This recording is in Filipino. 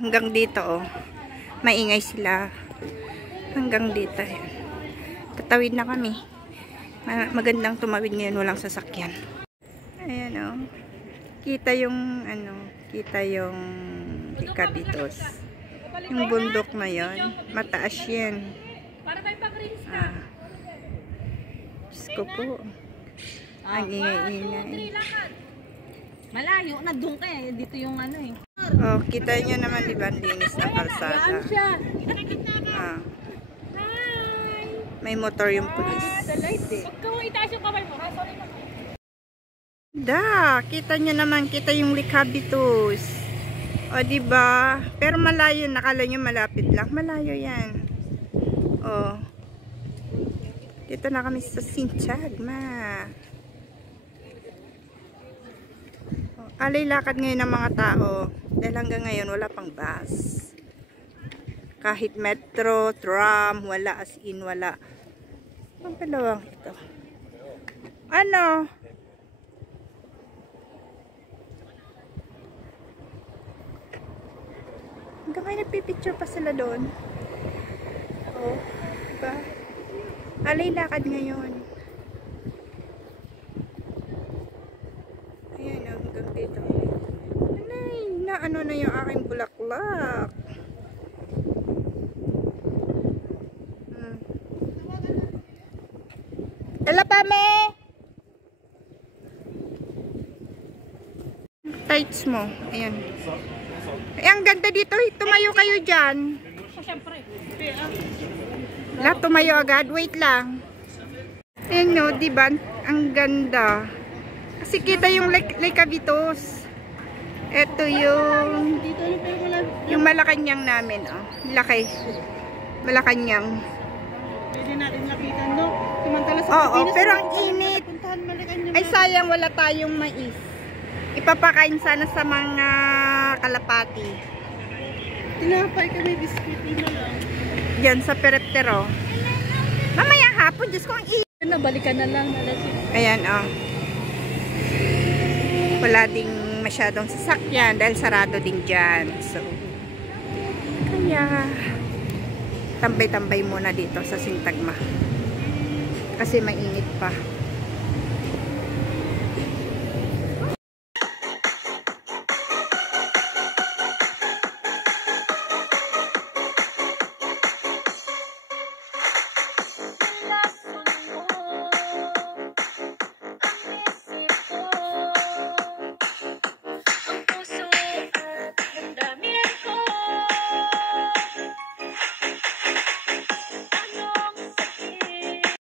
Hanggang dito, oh. Maingay sila. Hanggang dito. Yan. Tatawid na kami. Magandang tumawid ngayon, walang sasakyan. Ayan, oh. Kita yung, kita yung Cabitos. Yung bundok na yon, mataas yan. Diyos ko po. Ang ingay-ingay. Malayo, nandun ka eh. Dito yung eh. Oh, kita nyo naman, di ba, linis ng kalsada. May motor yung pulis. Itaas yung kamay mo. Kita nyo naman, kita yung Cabitos. O, di ba? Pero malayo, nakala nyo malapit lang. Malayo yan. O. Dito na kami sa Sintagma. Alay lakad ngayon ng mga tao. Dahil hanggang ngayon wala pang bus. Kahit metro, tram, wala, as in wala. Ang palawang ito. Ano? Hanggang ngayon nagpipicture pa sila doon. Oh, diba? Alay lakad ngayon. Ayan, hanggang dito. Anay, ano na yung aking bulaklak. Ela pame! Tights mo. Ayan. Ay, ang ganda dito. Tumayo kayo dyan. Lahat tumayo agad. Wait lang. Ayan nyo, diba? Ang ganda. Kasi kita yung Cabitos. Ito yung Malacanang namin. Oh. Laki. Malacanang. Pwede natin lapitan, no? Samantala sa Oo, pero ang init. Ay, sayang wala tayong mais. Ipapakain sana sa mga kalapati. Tinapay kami, biskuit na lang. Yan sa Pereptero. Mamaya hapon, Diyos ko ang init. Balikan na lang. Ayan, oh. Wala ding masyadong sasakyan dahil sarado din dyan. So, kaya tambay-tambay muna dito sa Sintagma. Kasi mainit pa.